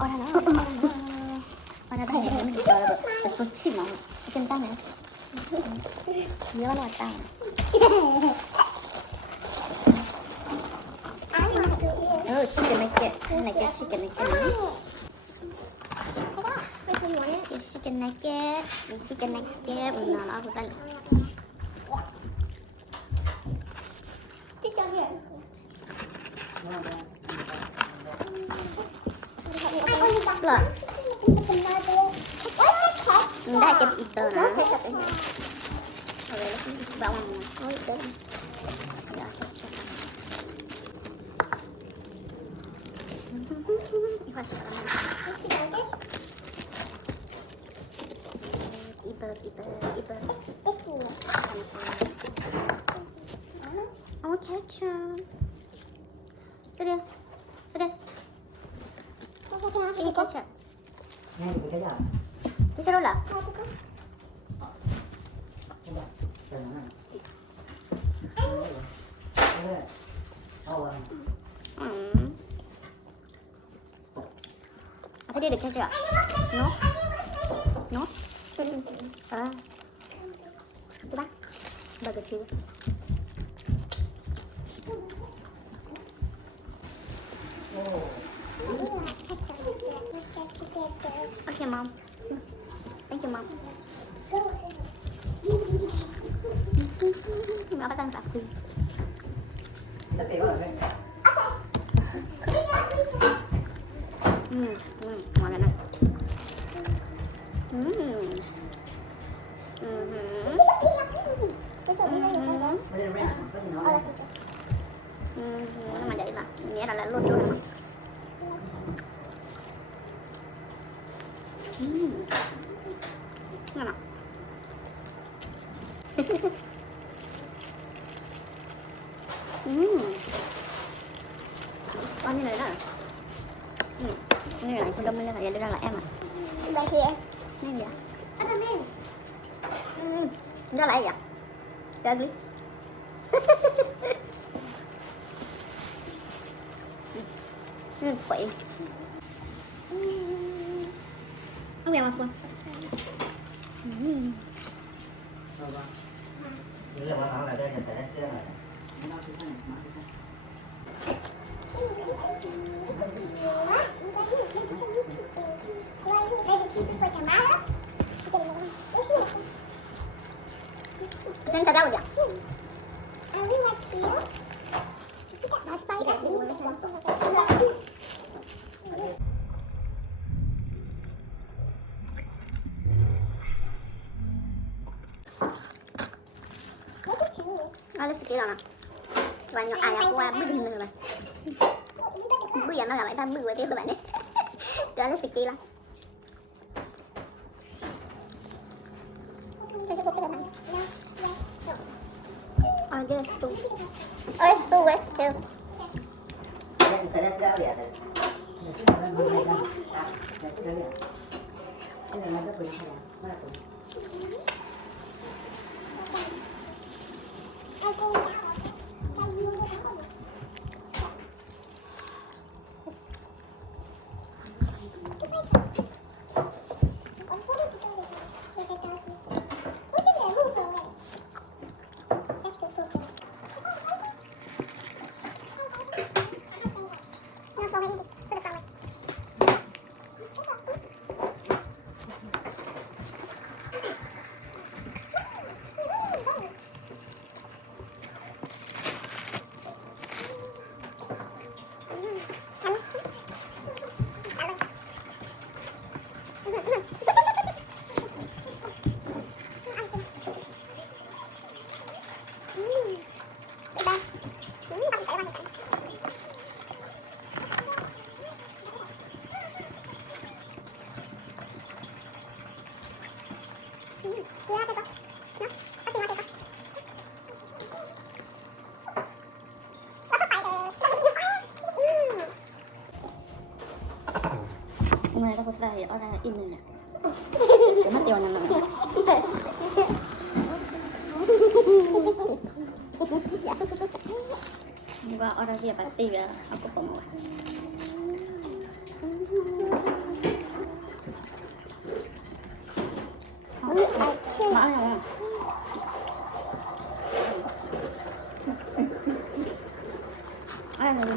어라는 좋지 뭐. 괜찮네. 미안 왔다. chicken nugget. Nugget chicken nugget. Chicken nugget. Chicken nugget. Nào aku tanya. Look. Đã chụp ít tờ nè. Bảo ăn nè. I want ketchup. Sit there. Sit there. Ini ketchup. Này thì cái gì? Bisa dulu lah. Apa dia ada ketchup? No? No? Itu bang? Burger cheese. Okay, Mom. Thank you, Mom. Apa kan aku? Ngon lắm. Mà vậy là nghĩa là luôn luôn. Ngon ạ. Con như này đó. Như này con đông lên là vậy ra là em à. Đây kia. Này gì ạ? Ăn đi. Ra lại vậy. Chơi đi. Quậy. Không em ăn Phương. Bây giờ bạn lại đây sẽ xe này. Sen tak tahu dia. Ada sikit lah. Banyak ayah kuah begini lah. Bữa giờ nó là bạn ta bữa tiếp các bạn đấy. Đó là sikit lah. I guess two. Oh, it's two weeks too. Saya sekali ya. Ngoài ra có phải ở đây in này nè. Cái mắt tiêu này nè. Và ở đây party aku pembuat. rồi. Ai là người?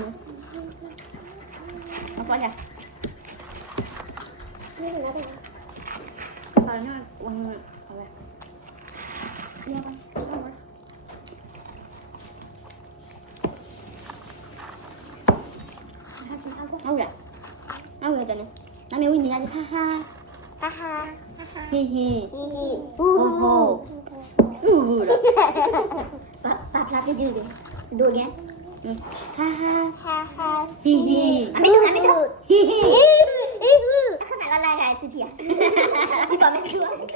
Không có nha. Rồi nó quăng rồi. Nha con. Nấu rồi. Nấu rồi này. Nó mèo Winnie đi ha ha. Ha ha. Hi hi. Ho ho. Bà làm cái gì vậy? Do again. Ha ha. Hi hi. Anh biết được. Hi hi. Không phải là lại từ thiệt. Đi vào mẹ luôn.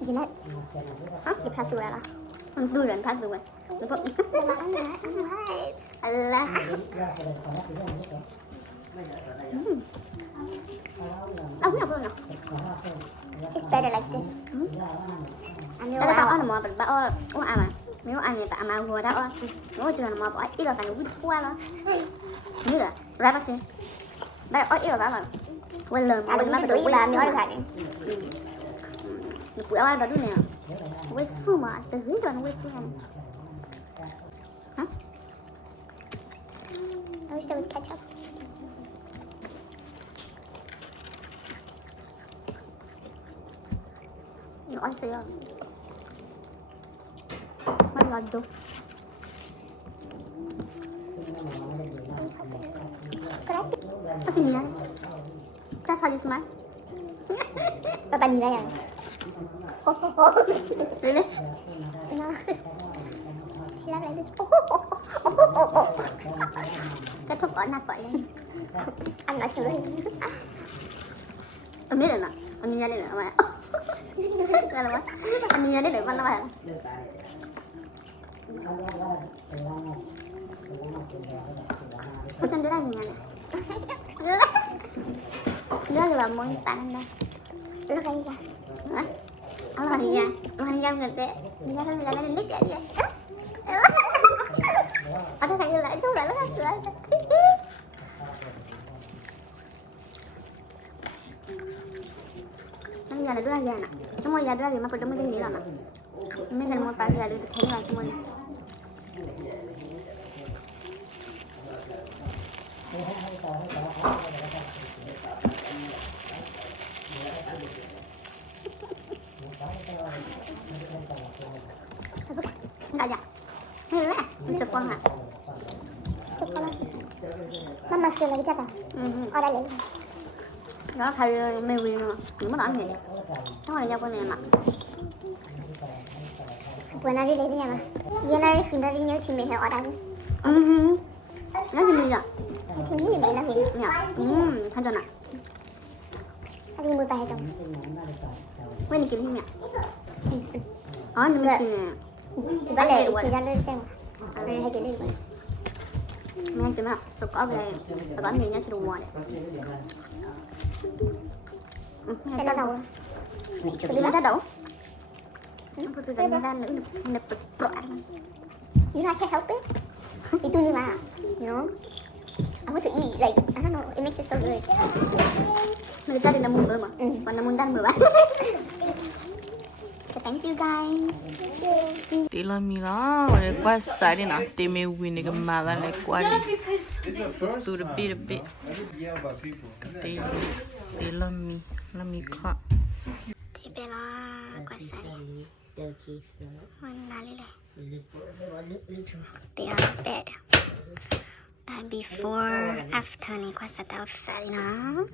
Gì nữa? Hả? Cái phá sủa là? Con sủa là phá sủa. Nó có. Allah. Ông nào không nào? It's better like this. Tapi tao ăn mà bà ăn, mà nếu ăn thì bà mà vừa tao ăn, nếu chưa mà bỏ ít là phải uống qua đó. Như là, ra bác sĩ. Bà ăn ít là bà mà. Quên lời mà bà đuổi bà nhớ được này. Bữa ăn đó đúng nè. Wasteful mà, từ dưới rồi nó wasteful. Hả? I wish there was ketchup. Nó ăn xíu. Mất lọt đâu. Có gì nữa? That's how you smile. Papa nhìn đây à? Really? No. He laughed like this. Kết thúc ở nạp vậy lên. Anh nói chuyện đấy. Anh biết rồi nè. Anh nhìn ra đây nữa mà. Là đâu? Anh nhìn ra đây để văn đâu hả? Ủa chân đứa này nhìn này. Đứa là món tặng đây. Đứa cái gì vậy? Hả? Ông là gì vậy? Ông là người tệ. Người ta không là lên đích vậy. Ông thấy lại chú lại nó sửa. Ini ada dua aja nak. Cuma ya dua lima pada mungkin hilang nak. Ini kan mau pagi ada thấy là cuma. Enggak ya. Lah, bisa pulang nak. Mama masih lagi cakap. Orang lain. Nó thay mê viên mà, đừng có nói gì. Nó là nhau con này mà. Bữa nay đi lấy nhà mà. Giờ này khi ra đi nhớ thì mình phải ở đây. Nó thì mình rồi. Thì mình là gì? Nhở. Thân chân ạ. Đi mua bài trong. Quên kiếm thêm nhở. Nhưng mà kiếm nè. Thì bắt lại chỉ ra lên xem. Hay kiếm đi vậy. Nghe kiếm nào, tôi có về, tôi có mình nhớ cho đủ mùa này. Cái đó đâu? Cái đó đâu? Không có cái đó nữa, nó bự bự. You know I can't help it. Itu ni mah, you know. I want to eat like I don't know, it makes it so good. Người ta thì namun belum, còn namun dan belum. Thank you guys. Tí là mi đó, để qua sai đi nào, tí mi win cái mà là để qua đi. Su được bit. Tí là mi khó. Tí bela qua sai đi. Mana lele? They are bed. Before, after ni qua sai tao sai đi nào.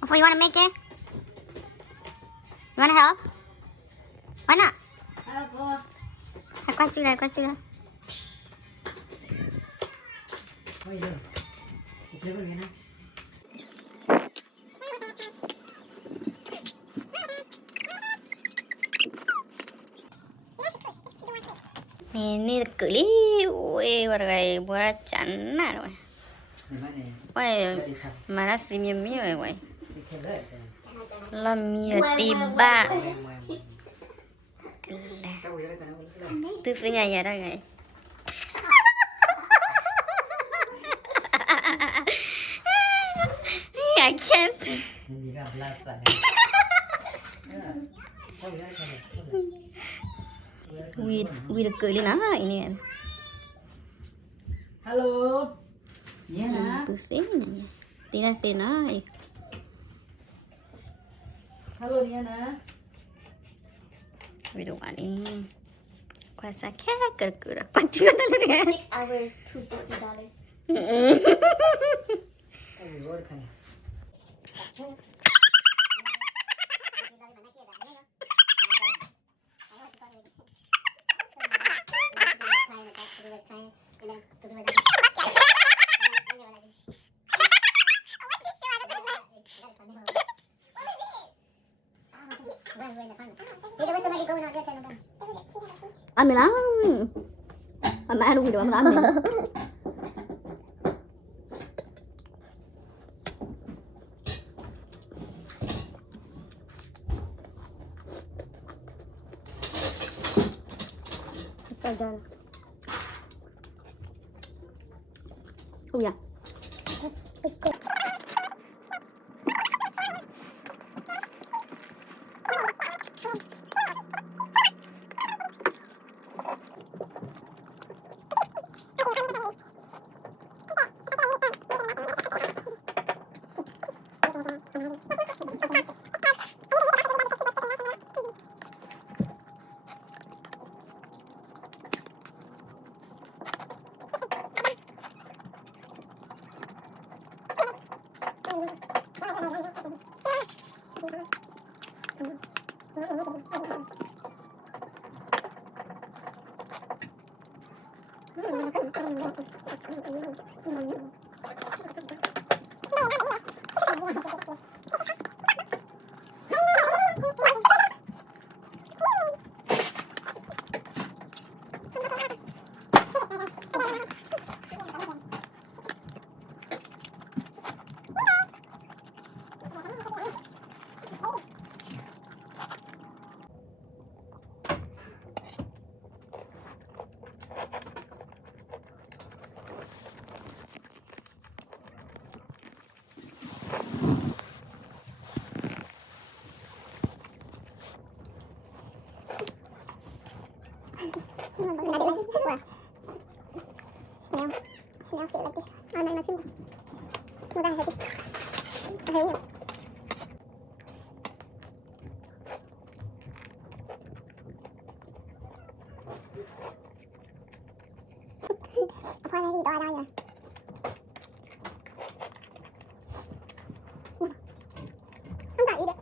What you want to make it? You want to help? Why not? Qua chưa? Ini keli, ui, warga buat cana, ui. Ui, mana sih mimi, ui. Lamia tiba. Tu punya ya dah guys. I can't. With keli nah ini kan. Halo. Iya nak. Tu sini. Tina sini. Halo Diana. Video ini. Kuasa kayak kerja. Pasti kan ada kan? 6 hours, $250. Ambil lah. Ambil aduh video ambil. Jalan. Oh ya. Smell it like this. Oh, no, no, mudah heavy. Heavy. Apa lagi doa ya? Enggak ide.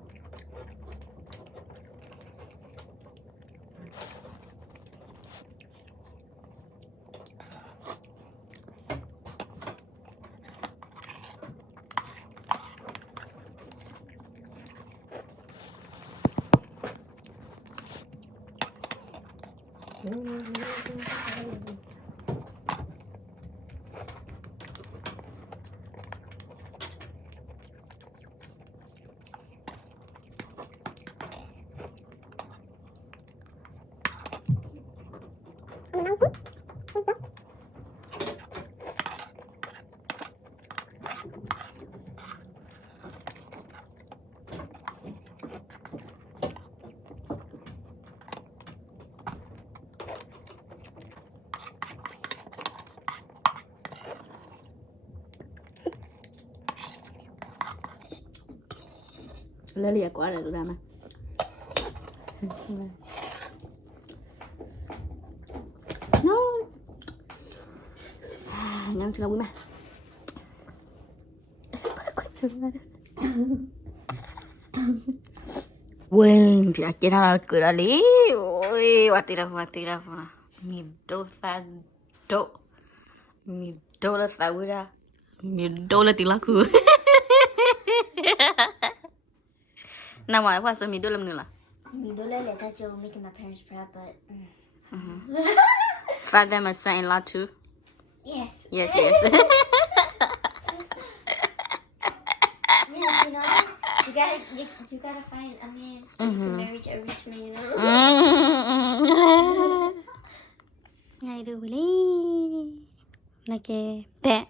Lali aku ada tu dah mah. No. Nhắm cho nó vui mà. Weng, tidak kira nak kerali. Oi, watira. Mi dosa do. Mi dola saura. Mi dola tilaku. Nama apa asal mi dola menula? $1 let that Joe making my parents proud, but find them a son-in-law too. Yes. Yes. Yes, you know what? You gotta find a man so you can marry a rich man, you know? Nhảy được đi. Là cái bé.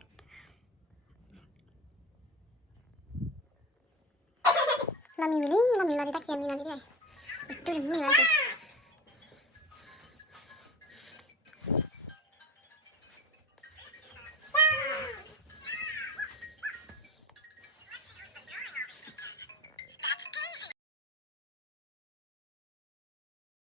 Lami Willy, Lami Lari tak kiam Lami dia. Itu di sini lagi.